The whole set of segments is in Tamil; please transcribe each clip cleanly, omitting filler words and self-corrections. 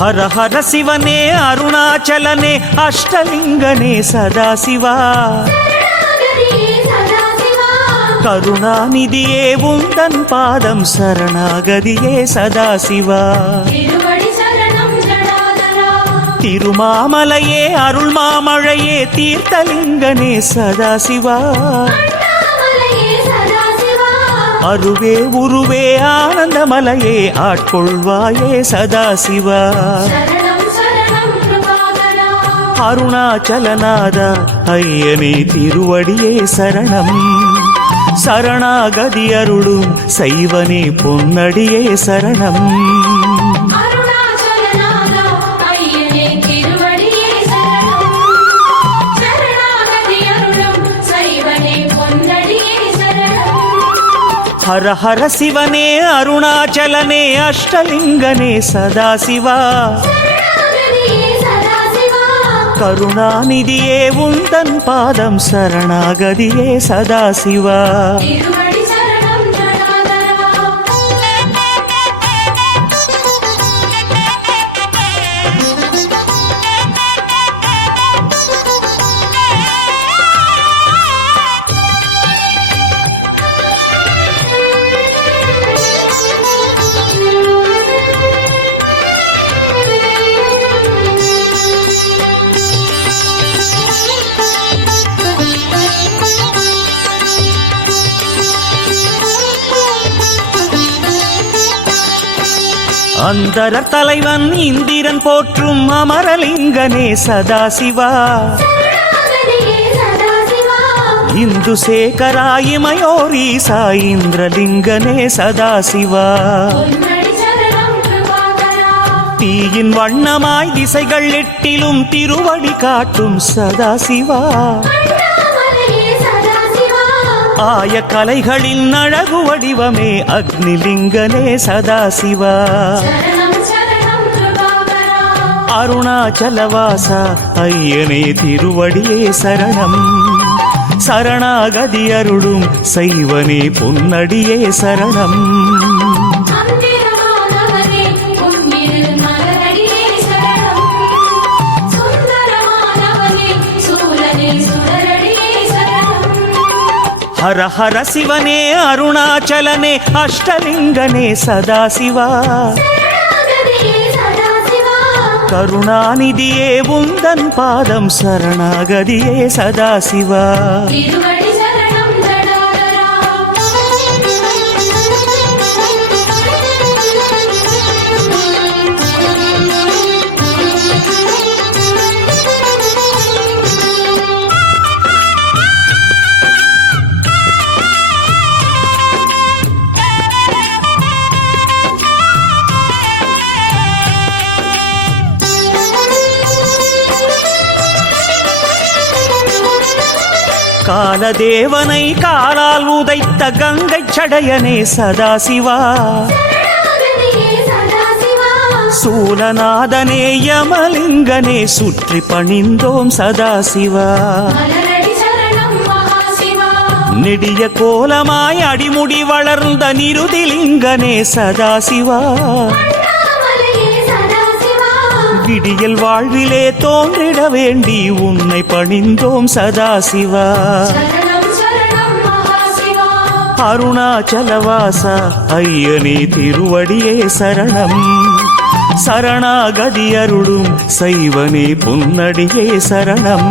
ಹರ ಹರ ಶಿವನೇ ಅರುಣಾಚಲನೇ ಅಷ್ಟಲಿಂಗನೇ ಸದಾಶಿವ கருணாநிதியே உந்தன் பாதம் சரணாகதியே சதாசிவா திருமாமலையே அருள் மாமழையே தீர்த்தலிங்கனே சதாசிவா அருவே உருவே ஆனந்தமலையே ஆட்கொள்வாயே சதாசிவா அருணாச்சலநாதா ஐயனே திருவடியே சரணம் சரணாகதி அருளும் சைவனே பொன்னடியே சரணம் ஹர ஹர சிவனே அருணாச்சலனே அஷ்டலிங்கனே சதாசிவா கருணாநிதியே உந்தன் பாதம் சரணாகதியே சதாசிவா அந்தரர் தலைவன் இந்திரன் போற்றும் அமரலிங்கனே சதாசிவா இந்து சேகராயிமயோரீசா இந்திரலிங்கனே சதாசிவா தீயின் வண்ணமாய் திசைகள் எட்டிலும் திருவடி காட்டும் சதாசிவா ஆய கலைகளின் அழகு வடிவமே அக்னிலிங்கனே சதாசிவா அருணாச்சலவாசா ஐயனே திருவடியே சரணம் சரணாகதி அருளும் சைவனே பொன்னடியே சரணம் ஹர ஹர சிவனே அருணாச்சலனே அஷ்டலிங்கனே சதாசிவா கருணாநிதியே உந்தன் பாதம் சரணாகதியே சதாசிவா காலதேவனை காலால் உதைத்த கங்கை சடையனே சதாசிவா சூலநாதனே யமலிங்கனே சுற்றி பணிந்தோம் சதாசிவா நெடிய கோலமாய் அடிமுடி வளர்ந்த நிருதிலிங்கனே சதாசிவா விடியல் வாழ்விலே தோன்றிட வேண்டி உன்னை பணிந்தோம் சதாசிவா அருணாச்சலவாசா ஐயனே திருவடியே சரணம் சரணாகதி அருளும் சைவனே பொன்னடியே சரணம்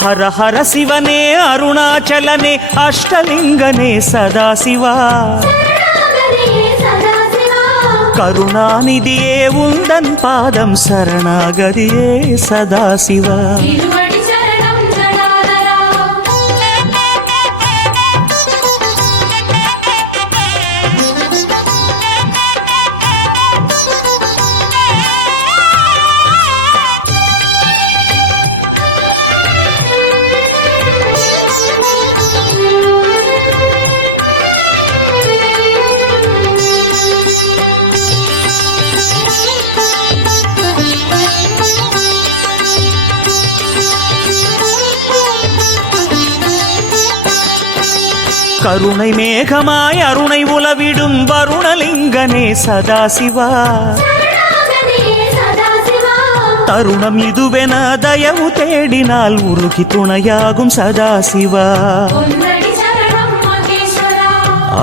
ஹர ஹர சிவனே அருணாச்சலனே அஷ்டலிங்கனே சதாசிவா கருணாநிதியே உந்தன் பாதம் சரணாகதியே சதாசிவா கருணை மேகமாய் அருணை உலவிடும் வருணலிங்கனே சதாசிவா தருணம் இதுவென தயவு தேடினால் உருகி துணையாகும் சதாசிவா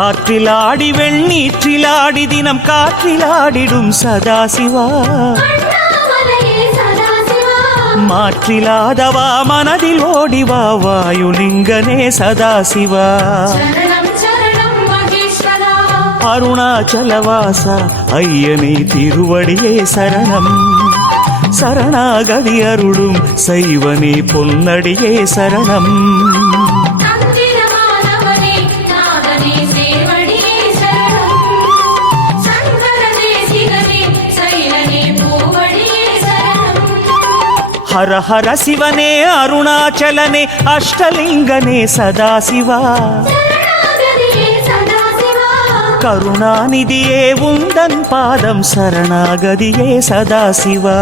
ஆற்றிலாடி வெண்ணீற்றிலாடி தினம் காற்றிலாடிடும் சதாசிவா மாற்றிலாதவா மனதில் ஓடிவா வாயுலிங்கனே சதாசிவா அருணாச்சலவாசா ஐயனே திருவடியே சரணம் சரணாகதி அருளும் சைவனே பொன்னடியே சரணம் ஹர ஹர சிவனே அருணாச்சலனே அஷ்டலிங்கனே சதாசிவா கருணாநிதியே உந்தன் பாதம் சரணாகதியே சதாசிவா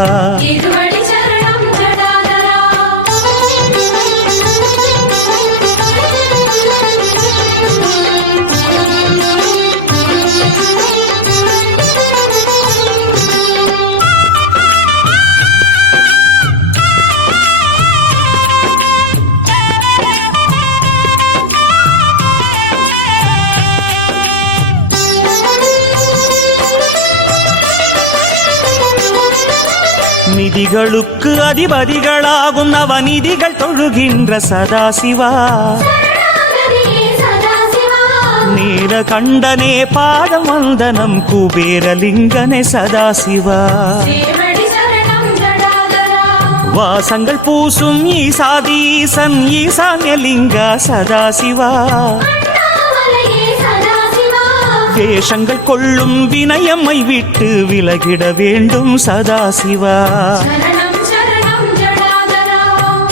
நிதிகளுக்கு அதிபதிகளாகும் நவநிதிகள் தொழுகின்ற சதாசிவா நீலகண்டனே பாதம் வந்தனம் குபேரலிங்கனே சதாசிவா வாசங்கள் பூசும் ஈசாதீசன் ஈசான்யலிங்க சதாசிவா வேஷங்கள் கொள்ளும் வினயம்மை விட்டு விலகிட வேண்டும் சதாசிவா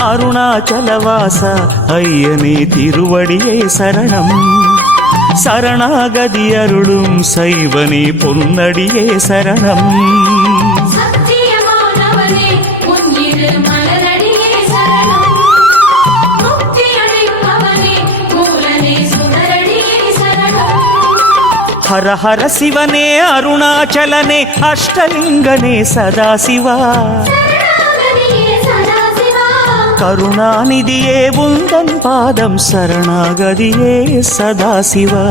அருணாச்சலவாசா ஐயனே திருவடியே சரணம் சரணாகதி அருளும் சைவனே பொன்னடியே சரணம் ஹர ஹர சிவனே அருணாச்சலனே அஷ்டலிங்கனே சதாசிவா கருணாநிதியே உந்தன் பாதம் சரணாகதியே சதாசிவா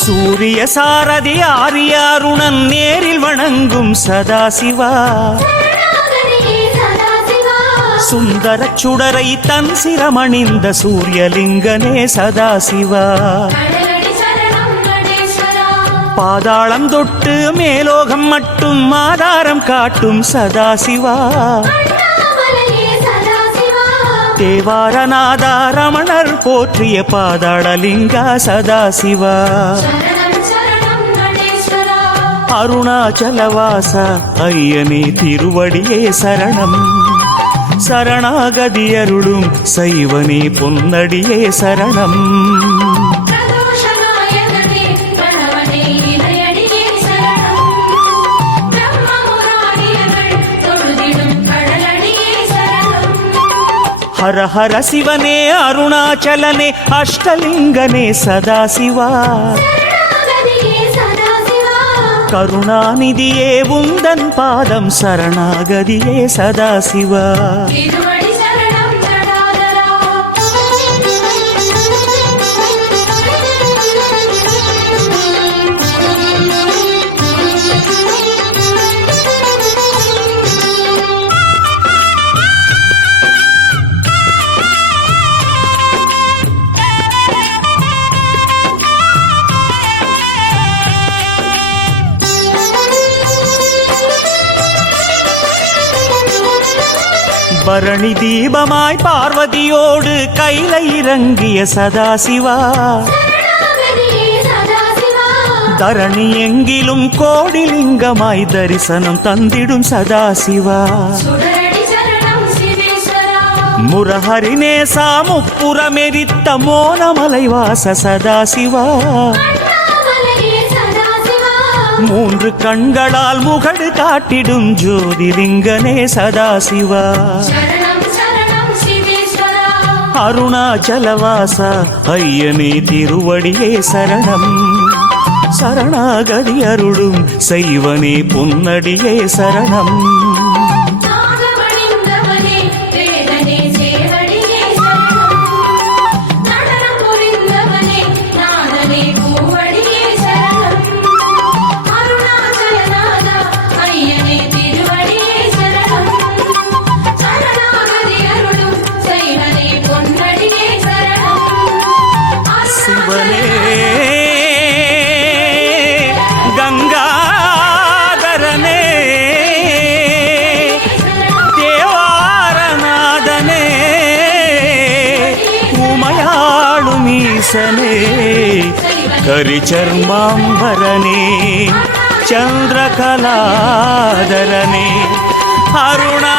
சூரிய சாரதி ஆரியாருணன் நேரில் வணங்கும் சதாசிவா சுந்தர சுடரை தன் சிரமணிந்த சூரியலிங்கனே சதாசிவா பாதாளம் தொட்டு மேலோகம் மட்டும் ஆதாரம் காட்டும் சதாசிவா தேவாரநாதா ரமணர் போற்றிய பாதாளலிங்கா சதாசிவா அருணாச்சலவாசா ஐயனே திருவடியே சரணம் சரணாகதி அருளும் சைவனே பொன்னடியே சரணம் ஹர ஹர சிவனே அருணாச்சலனே அஷ்டலிங்கனே சதாசிவா கருணாநிதியே உந்தன் பாதம் சரணாகதியே சதாசிவா பரணி தீபமாய் பார்வதியோடு கையில இறங்கிய சதாசிவா தரணி எங்கிலும் கோடிலிங்கமாய் தரிசனம் தந்திடும் சதாசிவா முரஹரிநேசா முப்புறமெரித்த மோனமலைவாச சதாசிவா மூன்று கண்களால் முகடு காட்டிடும் ஜோதிலிங்கனே சதாசிவா அருணாச்சலவாச ஐயனே திருவடியே சரணம் சரணாகதி அருளும் செய்வனே பொன்னடியே சரணம் கங்காதரனே தேவாரநாதனே உமையாளும் ஈசனே கரிச்சர்மாம்பரனே சந்திரகலாதரனே அருணா